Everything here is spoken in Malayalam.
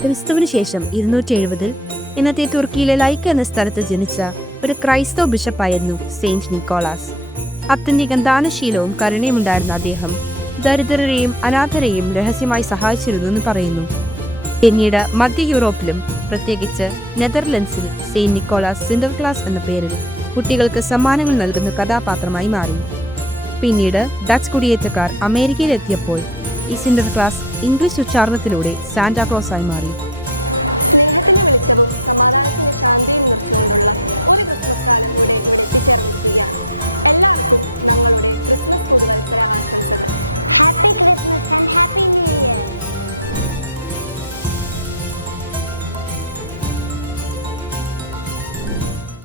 ക്രിസ്തുവിന് ശേഷം 270 ഇന്നത്തെ തുർക്കിയിലെ ലൈക്ക എന്ന സ്ഥലത്ത് ജനിച്ച ഒരു ക്രൈസ്തവ ബിഷപ്പായിരുന്നു സെയിന്റ് നിക്കോളാസ്. അത്യന്തികം ദാനശീലവും കരുണയുമുണ്ടായിരുന്ന അദ്ദേഹം ദരിദ്രരെയും അനാഥരെയും രഹസ്യമായി സഹായിച്ചിരുന്നു എന്ന് പറയുന്നു. പിന്നീട് മധ്യ യൂറോപ്പിലും പ്രത്യേകിച്ച് നെതർലൻഡ്സിൽ സെയിന്റ് നിക്കോളാസ് സിൻഡർക്ലാസ് എന്ന പേരിൽ കുട്ടികൾക്ക് സമ്മാനങ്ങൾ നൽകുന്ന കഥാപാത്രമായി മാറി. പിന്നീട് ഡച്ച് കുടിയേറ്റക്കാർ അമേരിക്കയിലെത്തിയപ്പോൾ ഈ സിൻഡർക്ലാസ് ഇംഗ്ലീഷ് ഉച്ചാരണത്തിലൂടെ സാന്റാക്ലോസ് ആയി മാറി.